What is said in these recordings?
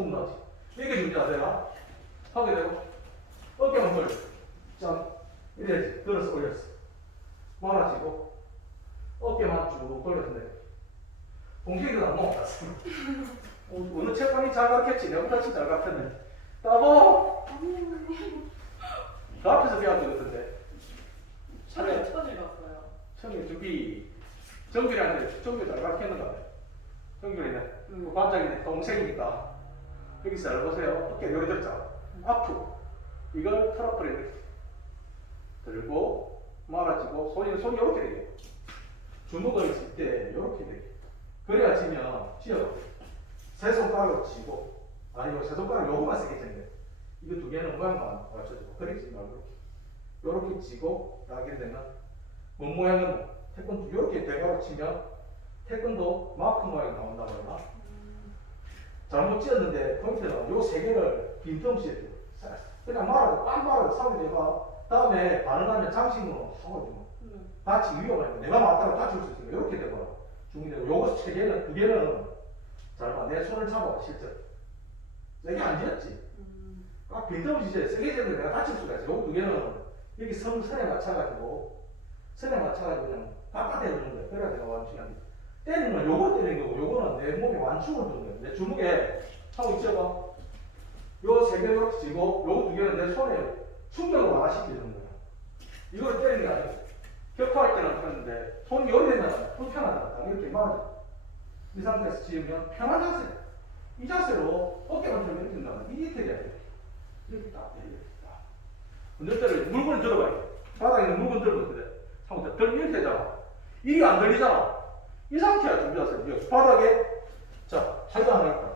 훅 넣지. 이게 준비하세요. 하게 되고, 어깨만 벌려. 짠. 이래야지. 들어서 올렸어. 말아지고, 어깨만 쭉 내. 동식이도 안 먹었어. 어느 책관이 잘 가르쳤지? 내가 같이 잘 가르쳤네. 따보! 그 앞에서 배운 것 같은데. 처음에 처음에 봤어요. 처음에 준비, 정규리한테 정규 잘 가르쳤는가 봐요. 정규리는 음. 그 반장이네 동생이니까 여기서 잘 보세요. 어깨 요리 들자. 앞으로 이걸 이렇게 들고 말아지고 손이 손이 이렇게 되게 주먹을 쥘때 이렇게 되게 그래야 지면 쥐어. 세 손가락으로 쥐고 아니면 세 손가락 요거만 쥐는데 이거 두 개는 모양만 맞춰주고 그렇지 말고. 이렇게 이렇게 쥐고 나게 되면 뭔 모양은 태권도 이렇게 대가로 치면 태권도 마크 모양이 나온다고 하나 잘못 찧었는데 포인트는 요세 개를 빈틈없이 그냥 말아도 딱 말아도 사게 되봐. 다음에 반응하면 장식으로 하거든요 음. 다치 위험하니까 내가 맞다가 다칠 수 있으니까 이렇게 중이 되고 요거 세 개는 두 개는 잘봐 내 손을 잡아 실제 세게 안 쥐었지? 음. 아 빈틈없이 이제 세게 쥐는데 내가 다칠 수가 있어. 요거 두 개는 여기 선, 선에 맞춰가지고 선에 맞춰가지고 그냥 깎아대는 거야. 그래야 내가 돼. 때리는 건 요거 때리는 거고 요거는 내 몸에 완충을 주는 거야. 내 주먹에 하고 있죠 요세 개를 이렇게 쥐고 요거 두 개는 내 손에 충격을 완화시키는 거야. 이걸 때리는 게 아니고 격파할 때는 하는데 손이 열리면 불편하다 딱 이렇게 말하죠 이 상태에서 지으면 편한 자세. 이 자세로 어깨만 들면 된다면 이 디테일이야. 이렇게 이렇게 딱 돼, 이렇게 딱 건들 때를 물건을 들어봐야 돼. 바닥에 있는 물건 들고 그래 상태 들 이렇게 되잖아 이게 안 들리잖아 이 상태야 준비하세요. 이거 바닥에. 자 자기가 하나 있다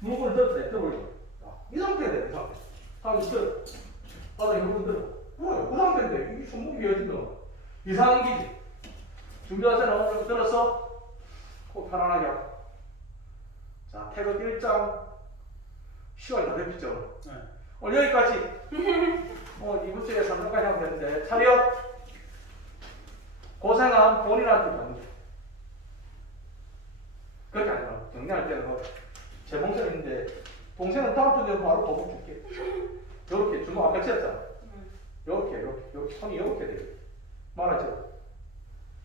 물건을 들었을 때 들어올려. 이 상태야 돼 이 상태. 다음에 들어 바닥에 물건 들어 뭐야 그 상태인데? 이 손목이 비어지면 이상한 기지 준비하세요. 이렇게 들어서 코 편안하게 하고. 자 태극 1장. 10월 다 됐죠? 네. 오늘 여기까지. 어, 이번 주에 3장까지 하면 되는데 차렷. 고생한 본인한테 받는 거 그렇게 정리할 때는 뭐, 제 동생 있는데 동생은 다음 주에 바로 도복 줄게. 요렇게 주먹 아까 쳤잖아. 음. 요렇게 요렇게 요렇게 손이 요렇게 돼요 말하죠.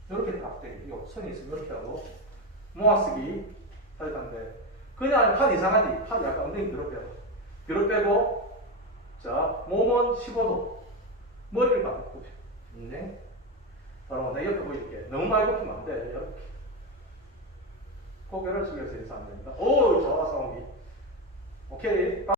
요렇게 딱 돼요 요 선이 있으면 요렇게 하고 모아쓰기 하던데. 그냥 팔 이상하지. 팔 약간 엉덩이 뒤로 빼고. 뒤로 빼고 자 몸은 15도. 머리를 딱 굽혀 네? 바로 내 옆에 보여줄게. 너무 많이 굽히면 안 돼. 이렇게 고개를 숙여서 인사하면 됩니다. 오 상욱이 오케이